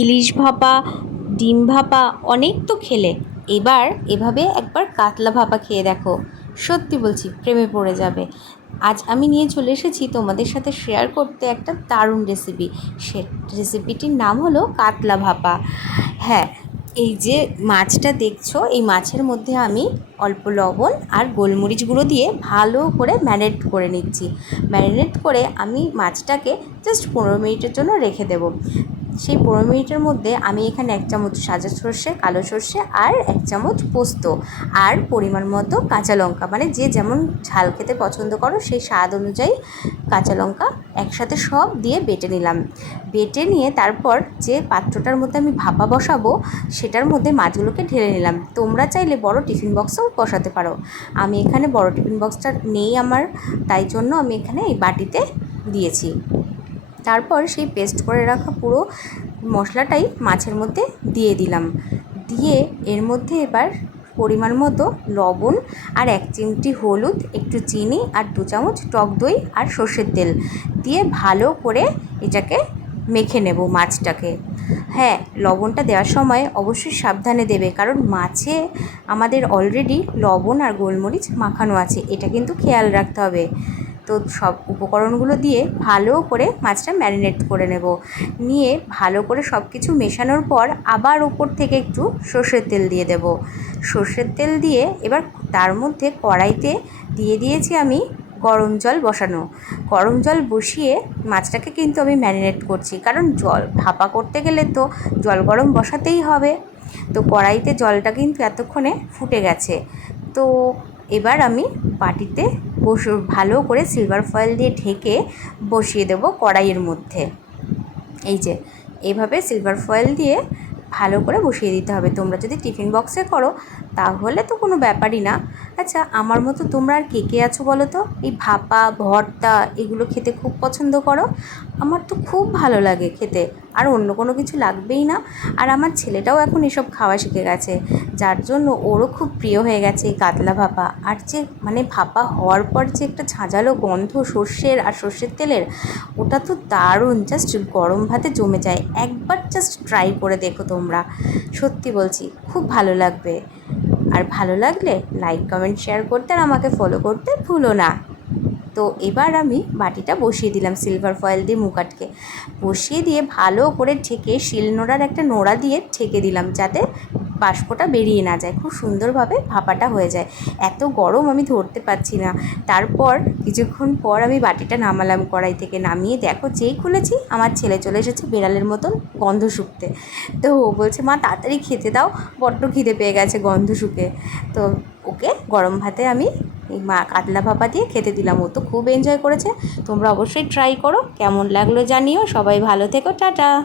ইলিশ ভাপা, ডিম ভাপা অনেক তো খেলে। এবার এভাবে একবার কাতলা ভাপা খেয়ে দেখো। সত্যি বলছি, প্রেমে পড়ে যাবে। আজ আমি নিয়ে চলে এসেছি তোমাদের সাথে শেয়ার করতে একটা দারুণ রেসিপি সে রেসিপিটির নাম হলো কাতলা ভাপা। হ্যাঁ এই যে মাছটা দেখছ, এই মাছের মধ্যে আমি অল্প লবণ আর গোলমরিচ গুঁড়ো দিয়ে ভালো করে ম্যারিনেট করে নিচ্ছি। ম্যারিনেট করে আমি মাছটাকে জাস্ট পনেরো মিনিটের জন্য রেখে দেবো। সেই পনেরো মিনিটের মধ্যে আমি এখানে এক চামচ সাজা সর্ষে, কালো সর্ষে আর এক চামচ পোস্ত আর পরিমাণ মতো কাঁচা লঙ্কা। মানে যে যেমন ঝাল খেতে পছন্দ করো, সেই স্বাদ অনুযায়ী কাঁচা লঙ্কা একসাথে সব দিয়ে বেটে নিলাম। বেটে নিয়ে তারপর যে পাত্রটার মধ্যে আমি ভাপা বসাবো, সেটার মধ্যে মাছগুলোকে ঢেলে নিলাম। তোমরা চাইলে বড় টিফিন বক্সও বসাতে পারো। আমি এখানে বড় টিফিন বক্সটা নেই আমার, তাই জন্য আমি এখানে এই বাটিতে দিয়েছি। তারপর সেই পেস্ট করে রাখা পুরো মশলাটাই মাছের মধ্যে দিয়ে দিলাম। দিয়ে এর মধ্যে এবার পরিমাণ মতো লবণ আর এক চিমটি হলুদ, একটু চিনি আর দু চামচ টক দই আর সর্ষের তেল দিয়ে ভালো করে এটাকে মেখে নেব মাছটাকে। হ্যাঁ লবণটা দেওয়ার সময় অবশ্যই সাবধানে দেবে কারণ মাছে আমাদের অলরেডি লবণ আর গোলমরিচ মাখানো আছে, এটা কিন্তু খেয়াল রাখতে হবে। তো সব উপকরণগুলো দিয়ে ভালো করে মাছটা ম্যারিনেট করে নেব। নিয়ে ভালো করে সব কিছু মেশানোর পর আবার উপর থেকে একটু সর্ষের তেল দিয়ে দেব। সর্ষের তেল দিয়ে এবার তার মধ্যে কড়াইতে দিয়ে দিয়েছি আমি গরম জল বসানো। গরম জল বসিয়ে মাছটাকে কিন্তু আমি ম্যারিনেট করছি, কারণ জল ভাপা করতে গেলে তো জল গরম বসাতেই হবে। তো কড়াইতে জলটা কিন্তু এতক্ষণে ফুটে গেছে। তো এবার আমি বাটিতে বস ভালো করে সিলভার ফয়েল দিয়ে ঢেকে বসিয়ে দেবো কড়াইয়ের মধ্যে। এই যে এইভাবে সিলভার ফয়েল দিয়ে ভালো করে বসিয়ে দিতে হবে। তোমরা যদি টিফিন বক্সে করো, তাহলে তো কোনো ব্যাপারই না। আচ্ছা আমার মতো তোমরা আর কে কে আছো বলো তো? এই ভাপা, ভর্তা, এগুলো খেতে খুব পছন্দ করো? আমার তো খুব ভালো লাগে খেতে। আর অন্য কোনো কিছু লাগবেই না। আর আমার ছেলেটাও এখন এসব খাওয়া শিখে গেছে, যার জন্য ওরও খুব প্রিয় হয়ে গেছে এই কাতলা ভাপা। আর যে মানে ভাপা হওয়ার পর যে একটা ঝাঁঝালো গন্ধ সর্ষের আর সর্ষের তেলের, ওটা তো দারুণ জাস্ট গরম ভাতে জমে যায়। একবার জাস্ট ট্রাই করে দেখো তোমরা। সত্যি বলছি, খুব ভালো লাগবে। আর ভালো লাগলে লাইক কমেন্ট শেয়ার করতে আর আমাকে ফলো করতে ভুলো না। তো এবার আমি বাটিটা বসিয়ে দিলাম সিলভার ফয়েল দিয়ে মুকাটকে বসিয়ে দিয়ে ভালো করে ঠেকে শিল নোড়ার একটা নোড়া দিয়ে ঠেকে দিলাম যাতে বাষ্পটা বেরিয়ে না যায়, খুব সুন্দরভাবে ভাপাটা হয়ে যায়। এত গরম আমি ধরতে পারছি না। তারপর কিছুক্ষণ পর আমি বাটিটা নামালাম কড়াই থেকে। নামিয়ে দেখো যেই খুলেছি, আমার ছেলে চলে এসেছে বেড়ালের মতন গন্ধ শুকতে। তো ও বলছে, মা, তাড়াতাড়ি খেতে দাও, বড্ড খিদে পেয়ে গেছে গন্ধ শুকে। তো ওকে গরম ভাতে আমি এই মা কাতলা ভাপা দিয়ে খেতে দিলাম। ও তো খুব এনজয় করেছে। তোমরা অবশ্যই ট্রাই করো। কেমন লাগল জানিও। সবাই ভালো থেকো। টাটা।